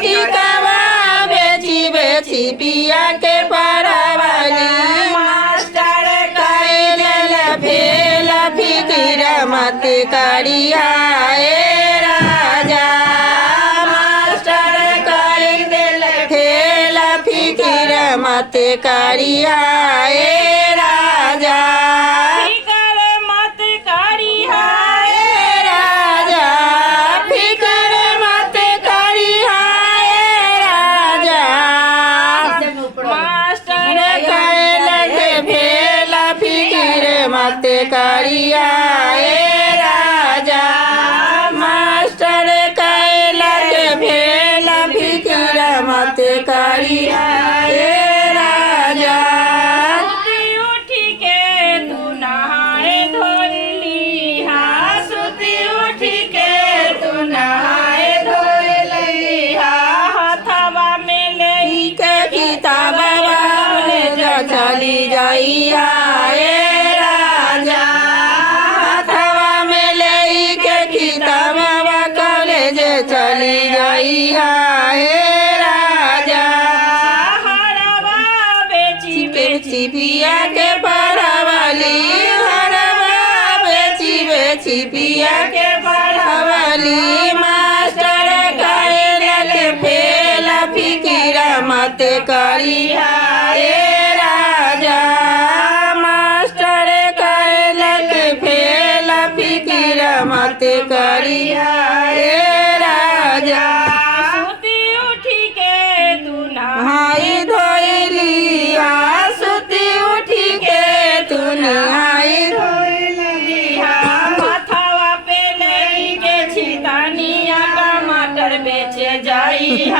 टिकावा बेची बेची पिया के परवाली मास्टर कैले लफेल फिकिर मत करिया ए राजा मास्टर कैले लफेल फिकिर मत करिया ए राजा मत करिया ए राजा मास्टर कैलक भेल फिकिर मत करिया ए राजा उठी के तू नहाए धोली सुती उठी के तू नहाए धोली हथवा में ले के किताबवा चली जाइया चली जाइया हे राजा हरवा बेची बेची पिया के परवाली हरवा बेची बेची पिया के परवाली मास्टर कैलक फेल फिकिर मत करिया हे राजा मास्टर कैलक फेल फिकिर मत करिया सुती उठी के तू नहाई धोइली सुती उठी के तू नहाई धोइली हथवा पे लई के छितानिया टमाटर बेचे जाई